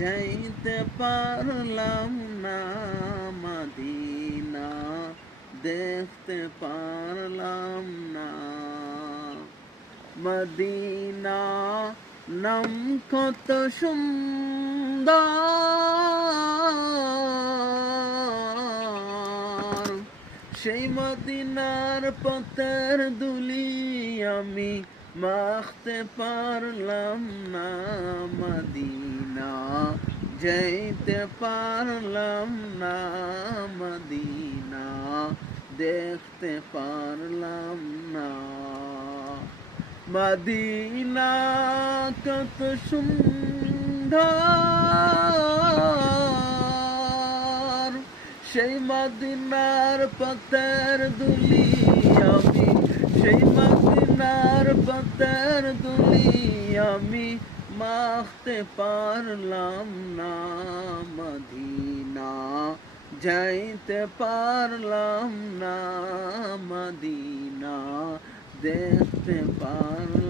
যাইতে পারলাম না মদিনা, দেখতে পারলাম না মদিনা। নাম কত সুন্দর, সেই মদিনার পথের ধুলি আমি মাখতে পারলাম না মদিনা, যাইতে পারলাম না মদিনা, দেখতে পারলাম না মদিনা। কত সুন্দর, সেই মদিনার পথের ধুলি আমি, সেই মদিনার পথের ধুলি আমি মাখতে পারলাম না মদিনা, যাইতে পারলাম না মদিনা, দেখতে পারলাম